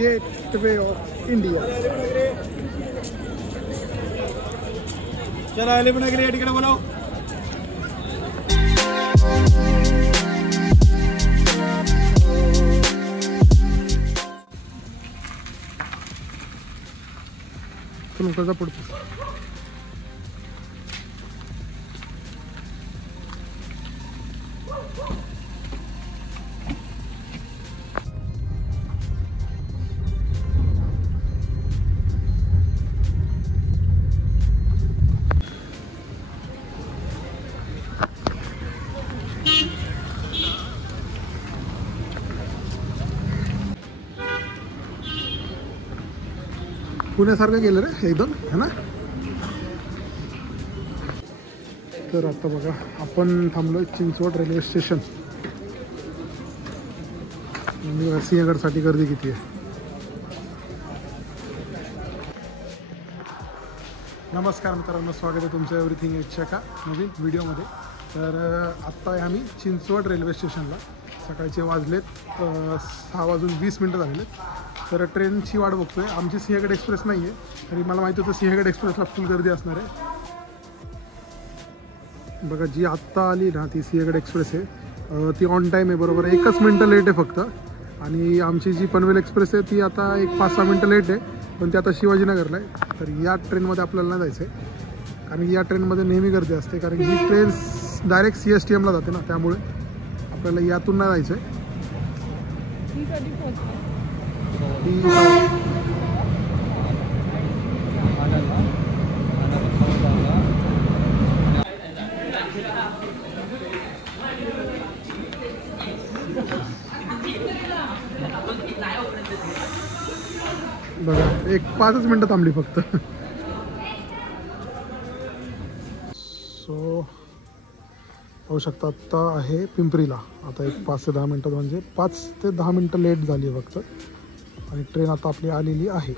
Gateway of India. चला अलिबाग या ठिकाणी बोलाव। चलो कसा पडतो पुण्यासारखं गेलं रे एकदम है ना। तर आता बघा आपण थांबलोय चिंचवड रेल्वे स्टेशन। सिंहगडसाठी गर्दी किती आहे। नमस्कार मित्रांनो, स्वागत आहे तुमचं एव्हरीथिंग इच्छा का नवीन व्हिडिओमध्ये। तर आत्ता आहे आम्ही चिंचवड रेल्वे स्टेशनला। सकाळचे वाजलेत 6:20 झालेले। तर ट्रेनची वाट बघतोय। आमची सिंहगड एक्सप्रेस नाही आहे, तरी मला माहिती होतं सिंहगड एक्सप्रेसला फुल गर्दी असणार आहे। बघा जी आत्ता आली ना ती सिंहगड एक्सप्रेस आहे, ती ऑन टाईम आहे बरोबर, 1 मिनटं लेट आहे फक्त। आणि आमची जी पनवेल एक्सप्रेस आहे ती आता 5-6 मिनटं लेट आहे, पण ती आता शिवाजीनगरला आहे। तर या ट्रेनमध्ये आपल्याला नाही जायचं आहे, कारण या ट्रेनमध्ये नेहमी गर्दी असते, कारण ही ट्रेन डायरेक्ट CSTMला जाते ना, त्यामुळे आपल्याला यातून नाही जायचं आहे। बघा 5 मिनटं थांबली फक्त। सो होऊ शकता आत्ता आहे पिंपरीला, आता 5 ते 10 मिनटं, म्हणजे 5 ते 10 मिनटं लेट झाली आहे फक्त। आणि ट्रेन आता आपली आलेली आहे।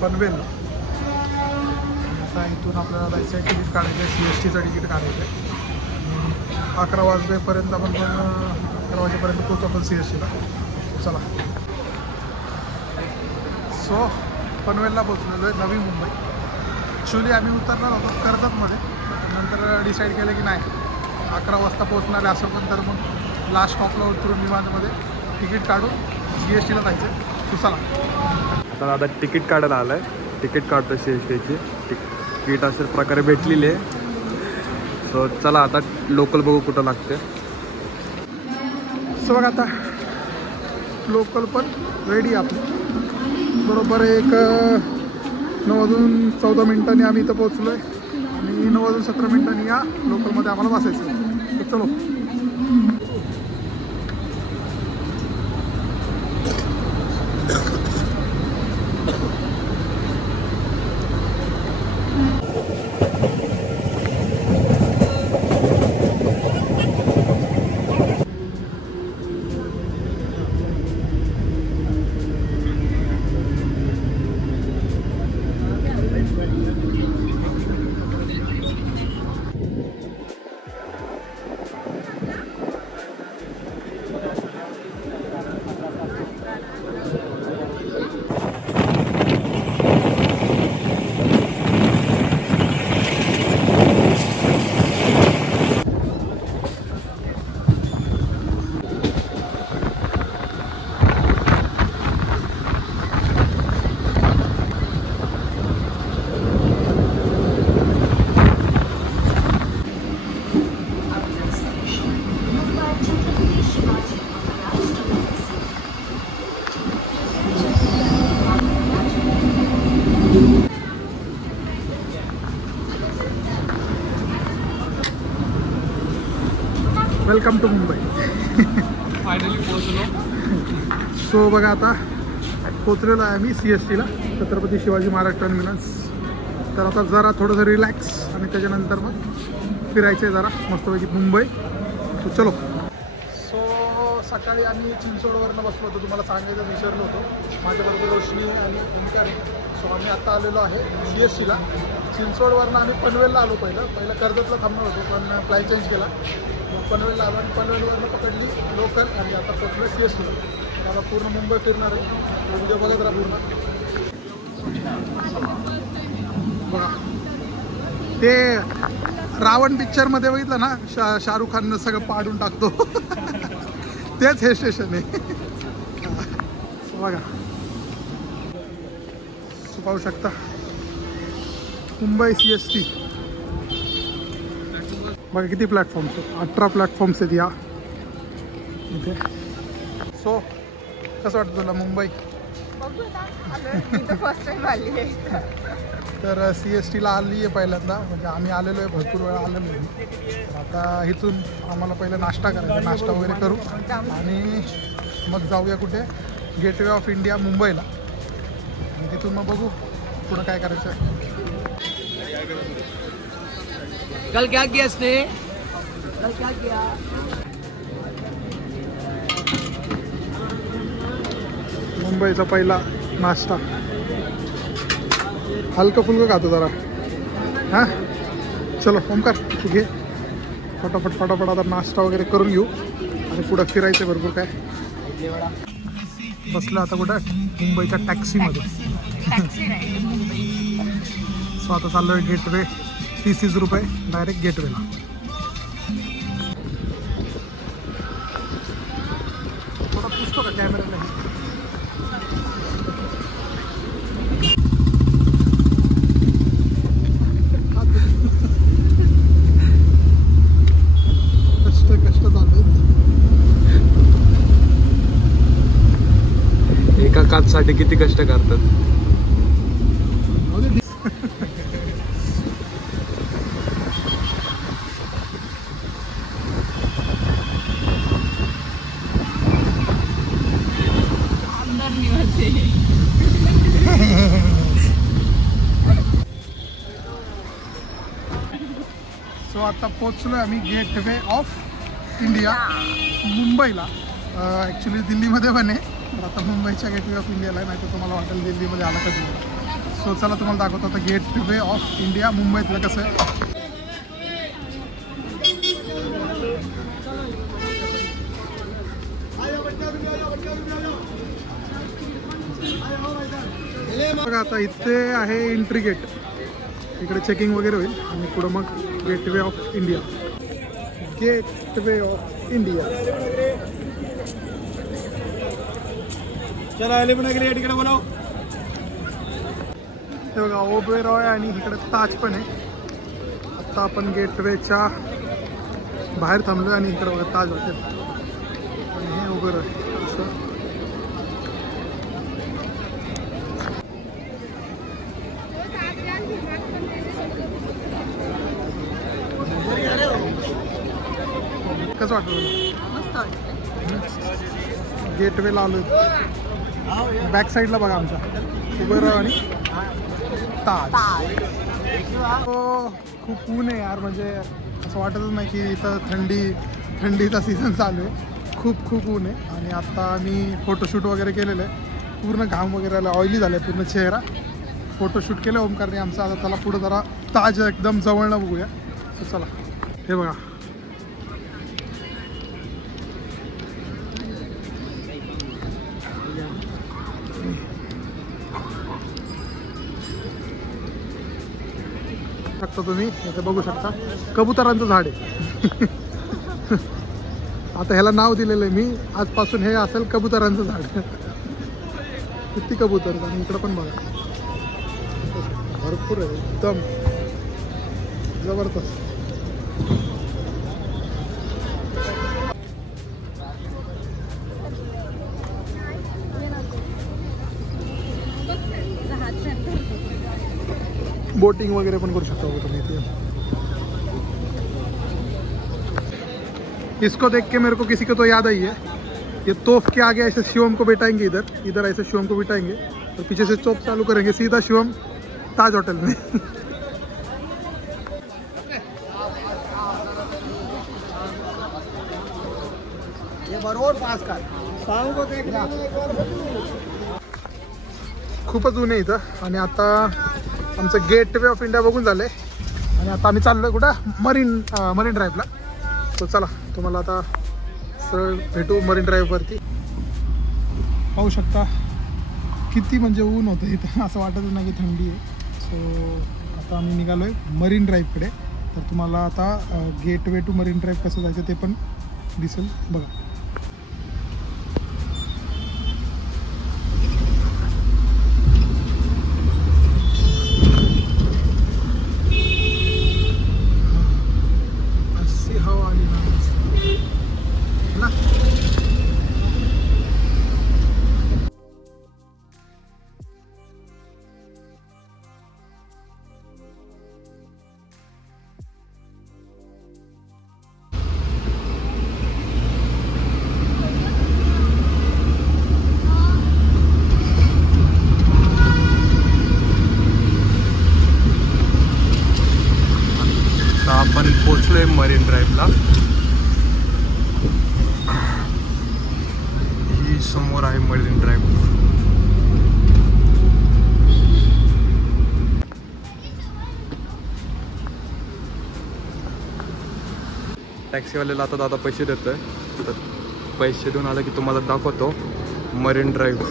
पनवेल आता इथून आपल्याला जायचं आहे, तिकीट काढायचं आहे, CSTचं तिकीट काढायचं आहे। 11 वाजेपर्यंत आपण 11 वाजेपर्यंत पोहोचू आपण CSTला। चला, सो पनवेलला पोहोचलेलो आहे, नवी मुंबई। ॲक्च्युली आम्ही उतरणार होतो कर्जतमध्ये, नंतर डिसाईड केलं की नाही 11 वाजता पोहोचणार आहे असं, पण तर मग लास्ट स्टॉपला उतरून निवांतमध्ये तिकीट काढून CSTला जायचं। तो चला आता दादा तिकीट काढायला आलं आहे, तिकीट काढतो CSTची। तिकीट अशा प्रकारे भेटलेली आहे। सो चला आता लोकल बघू कुठं लागते। सो बघा आता लोकल पण रेडी आपली। बरोबर एक 9:14 आम्ही इथं पोहोचलो आहे आणि 9:17 या लोकलमध्ये आम्हाला बसायचं आहे. तर चलो. Welcome to Mumbai. फायनली पोहोचलो. सो बघा आता पोचलेलो आहे आम्ही CSTला, छत्रपती शिवाजी महाराज टर्मिनस. तर आता जरा थोडंसं रिलॅक्स आणि त्याच्यानंतर मग फिरायचं आहे जरा मस्तपैकी मुंबई. सो चलो. सो सकाळी आम्ही चिंचवडवरनं बसलो होतो, तुम्हाला सांगायचं विसरलो होतो. माझ्याबरोबर रोशनी आणि ओंकार. सो आम्ही आत्ता आलेलो आहे CSTला. चिंचवडवरनं आम्ही पनवेलला आलो. पहिलं कर्जतला थांबणार होतो पण फ्लाईट चेंज केला. पनवेलला आलो आणि पनवेलवरनं पकडली लोकल आणि आता पोचलो CSTला. मला पूर्ण मुंबई फिरणार आहे. व्हिडिओ बघत राहा पूर्ण. बघा ते रावण पिक्चरमध्ये बघितलं ना, शाहरुख खाननं सगळं पाडून टाकतो तेच हे स्टेशन आहे. बघा पाहू शकता मुंबई CST. बघा किती प्लॅटफॉर्म्स आहेत, 18 प्लॅटफॉर्म्स आहेत या इथे. सो कसं वाटतं तुला मुंबई? फर्स्ट टाइम आली आहे. तर CSTला आली आहे पहिल्यांदा, म्हणजे आम्ही आलेलो आहे, भरपूर वेळा आलेलो आहे. आता इथून आम्हाला पहिलं नाश्ता करायचा, नाश्ता वगैरे करू आणि मग जाऊया कुठे, गेटवे ऑफ इंडिया मुंबईला. आणि तिथून मग बघू पुढं काय करायचं आहे. कल क्या किया इसने? कल क्या किया? मुंबईचा पहिला नाश्ता हलकं फुलकं खातो जरा. हां चलो ओमकार तू घे फटाफट आता नाश्ता वगैरे करून घेऊ आणि पुढं फिरायचं भरपूर काय. बसलं आता कुठं मुंबईच्या टॅक्सीमध्ये. सो आता चाललो आहे गेटवे. 30 रुपये डायरेक्ट गेटवेला. थोडा पुसतो का कॅमेऱ्याला? कष्ट चालू एका काचसाठी किती कष्ट करतात. सो आता पोचलो आम्ही गेटवे ऑफ इंडिया मुंबईला. ॲक्च्युली दिल्लीमध्ये पण आहे, तर आता मुंबईच्या गेटवे ऑफ इंडियाला आहे. नाही तर तुम्हाला वाटेल दिल्लीमध्ये आला का तुम्ही. सो चला तुम्हाला दाखवतो आता गेटवे ऑफ इंडिया मुंबईतलं कसं आहे. बघा आता इथे आहे एंट्री गेट, इकडे चेकिंग वगैरे होईल आणि पुढं मग gateway of India. Gateway of India. चला तिकडे बोलाव. हे बघा ओबेरॉय आणि इकडे ताज पण आहे. आता आपण गेटवेच्या बाहेर थांबलो आणि इकडे बघा ताज हॉटेल आणि हे ओबेरॉय. असं कसं वाटतं तुला? गेटवेला आलो. बॅक साईडला बघा आमच्या उबर आणि ताज. हो, खूप ऊन आहे यार. म्हणजे असं वाटतच नाही की इथं थंडीचा सीझन चालू आहे. खूप ऊन आहे. आणि आत्ता आम्ही फोटोशूट वगैरे केलेलं आहे. पूर्ण घाम वगैरे आला, ऑइली झालं आहे पूर्ण चेहरा. फोटोशूट केलं ओमकारने आमचा. आता त्याला पुढं जरा ताज एकदम जवळनं बघूया. तर चला. हे बघा, शकता तुम्ही इथे बघू शकता कबुतरांचं झाड आहे. आता ह्याला नाव दिलेलं आहे मी. आजपासून हे असेल कबुतरांचं झाड. किती कबूतर. आणि इकडं पण बघा भरपूर आहे, एकदम जबरदस्त. बोटिंग वगैरे पण करू शकता तुम्ही इथे. इसको देख के मेरे को किसी को तो याद आई है. ये तोफ के आगे ऐसे शिवम को बिठाएंगे, इधर ऐसे शिवम को बिठाएंगे और पीछे से चौक चालू करेंगे, सीधा शिवम ताज होटल में. ये बरोबर पास कर. सांग को देख ना. खूपच ऊन आहे इथं. आणि आता आमचं गेटवे ऑफ इंडिया बघून झालं आहे. आणि आता आम्ही चाललो कुठं, मरीन ड्राईव्हला. तो चला तुम्हाला आता सरळ भेटू मरीन ड्राईव्हवरती. पाहू शकता किती म्हणजे ऊन होतं इथं. असं वाटतच नाही की थंडी आहे. सो आता आम्ही निघालो आहे मरीन ड्राईव्हकडे. तर तुम्हाला आता गेटवे टू मरीन ड्राईव्ह कसं जायचं ते पण दिसेल बघा. आपण पोचलोय मरीन ड्राईव्हला. ही समोर आहे मरीन ड्राईव्ह. टॅक्सीवाल्याला आता दादा पैसे देतोय. तर पैसे देऊन आलं की तुम्हाला दाखवतो मरीन ड्राईव्ह.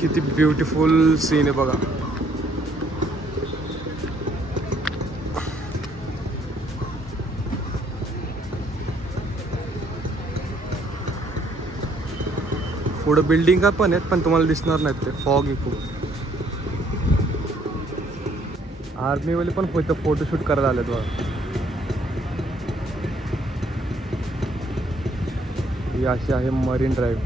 किती ब्युटिफुल सीन आहे बघा. पुढं बिल्डिंगा पण आहेत पण तुम्हाला दिसणार नाहीत, ते फॉग आहे खूप. आर्मीवाले पण इथं फोटोशूट करायला आलेत बघा. ही अशी आहे मरीन ड्राईव्ह.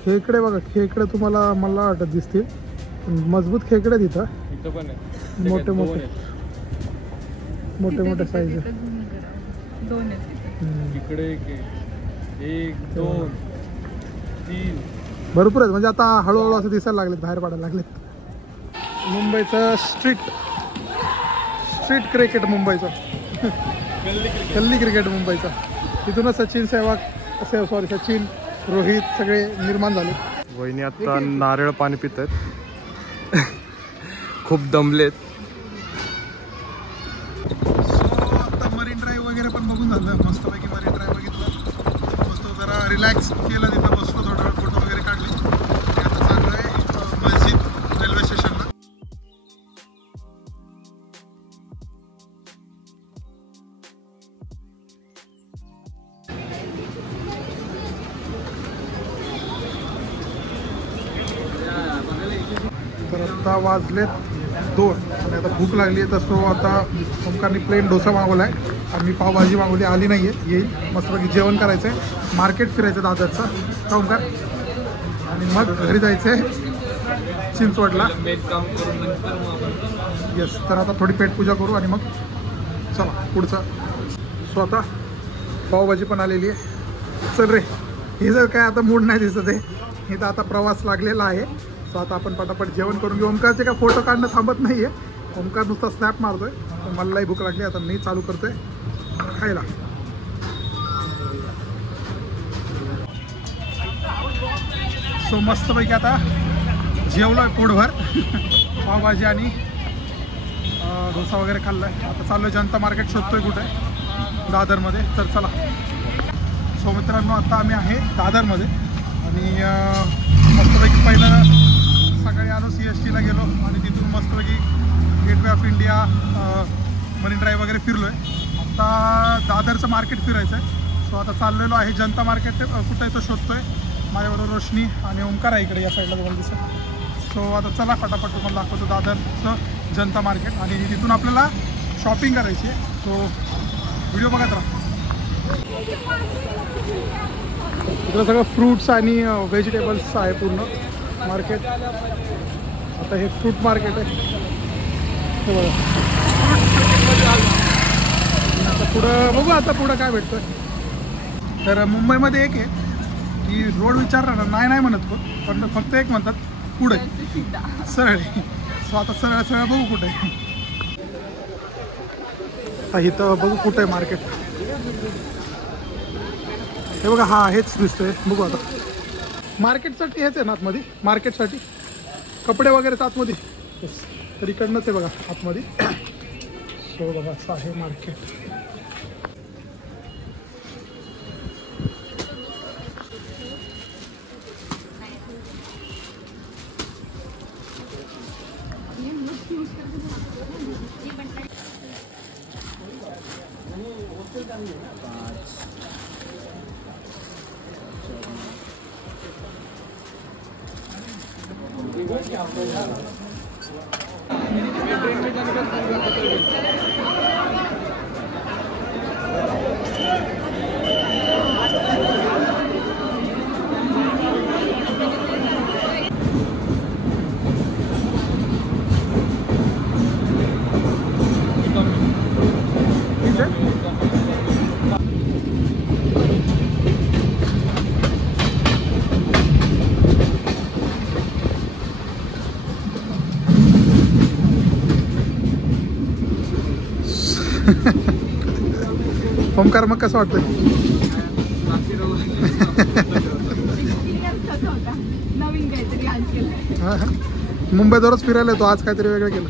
खेकडे बघा, खेकडे तुम्हाला मला वाटत दिसतील. मजबूत खेकडे तिथं पण आहे. मोठे मोठे साईज आहे. इकडे 1 2 3 भरपूर आहेत, म्हणजे आता हळूहळू असं दिसायला लागलेत, बाहेर पडायला लागलेत. मुंबईचं स्ट्रीट क्रिकेट मुंबईचं गल्ली क्रिकेट मुंबईचं. तिथूनच सचिन सचिन रोहित सगळे निर्माण झाले. वहिनी आता नारळ पाणी पित आहेत. खूप दमलेत. आता मरीन ड्राईव्ह वगैरे पण बघून झालं, मस्तपैकी मरीन ड्राईव्ह बघितलं, मस्त जरा रिलॅक्स केलं, तिथं बसलो, थोडा वेळ फोटो वगैरे काढले. आता चालू आहे मस्जिद रेल्वे स्टेशनला. तर आता वाजलेत 2 आणि आता भूक लागली आहे. तसं आता ओमकारने प्लेन डोसा मागवला आहे आणि मी पावभाजी मागवली, आली नाही आहे, येईल. मस्तपैकी जेवण करायचं आहे, मार्केट फिरायचं दादरचं का ओमकार, आणि मग घरी जायचं आहे चिंचवडला. येस, तर आता थोडी पेटपूजा करू आणि मग चला पुढचं. सो आता पावभाजी पण आलेली आहे. चल रे, हे जर काय आता मूड नाही दिसत आहे, हे तर आता प्रवास लागलेला आहे. सो आता आपण पटापट जेवण करून घेऊ. ओमकारचे काय फोटो काढणं थांबत नाही आहे, ओमकार नुसता स्नॅप मारतोय. तर मलाही भूक लागली, आता मी चालू करतोय खायला. सो मस्तपैकी आता जेवलो आहे पोटभर, पावभाजी आणि डोसा वगैरे खाल्ला आहे. आता चाललो आहे जनता मार्केट, शोधतोय कुठे दादरमध्ये. तर चला. सो मित्रांनो, आता आम्ही आहे दादरमध्ये आणि मस्तपैकी पहिलं सकाळी आलो CSTला गेलो आणि तिथून मस्तपैकी gateway of India, marine drive वगैरे फिरलो आहे. आता दादरचं मार्केट फिरायचं आहे. सो आता चाललेलो आहे जनता मार्केट, कुठं आहे तो शोधतोय. माझ्याबरोबर रोशनी आणि ओमकार आहे इकडे या साईडला तुम्हाला दिसत. सो आता चला फटाफट तुम्हाला दाखवतो दादरचं जनता मार्केट आणि तिथून आपल्याला शॉपिंग करायची आहे. सो व्हिडिओ बघत राहा. इकडं सगळं फ्रूट्स आणि व्हेजिटेबल्स आहे पूर्ण मार्केट. आता हे फ्रूट मार्केट आहे, हे बघा. आता पुढं बघू, आता पुढं काय भेटतं. तर मुंबईमध्ये एक आहे की रोड विचारला ना, नाही म्हणत पण फक्त एक म्हणतात पुढे सरळ. सो आता सरळ बघू कुठे. आता इथं बघू कुठं आहे मार्केट. हे बघा, हा हेच दिसतंय. बघू आता. मार्केटसाठी हेच आहे ना आतमध्ये, मार्केटसाठी कपडे वगैरेच आतमध्ये. तर इकडनंच आहे बघा आतमध्ये. सो बघा, असं आहे मार्केट. ओमकार, मग कसं वाटतंय? नवीन काहीतरी आज केलं. मुंबई दररोज फिरायला येतो, आज काहीतरी वेगळं केलं.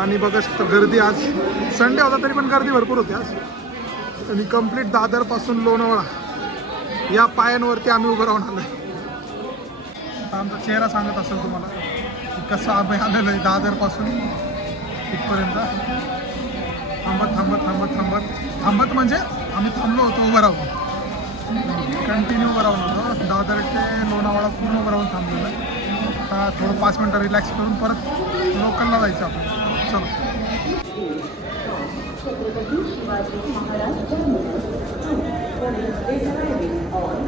आणि बघा गर्दी, आज संडे होता तरी पण गर्दी भरपूर होती आज. आणि कम्प्लीट दादर पासून लोणावळा या पायांवरती आम्ही उभं राहून आलोय. आमचा चेहरा सांगत असेल तुम्हाला की कसं आम्ही आलेलो आहे दादर पासून इथपर्यंत. थांबत म्हणजे आम्ही थांबलो होतो, उभं राहून कंटिन्यू उभं राहून होतो. दादर ते लोणावळा पूर्ण उभं राहून थांबलेलं आहे. आता थोडं 5 मिनटं रिलॅक्स करून परत लोकलला जायचं आपण. चलो. छत्रपती शिवाजी महाराज टर्मिनस आणि पुणे रेल्वे ऑन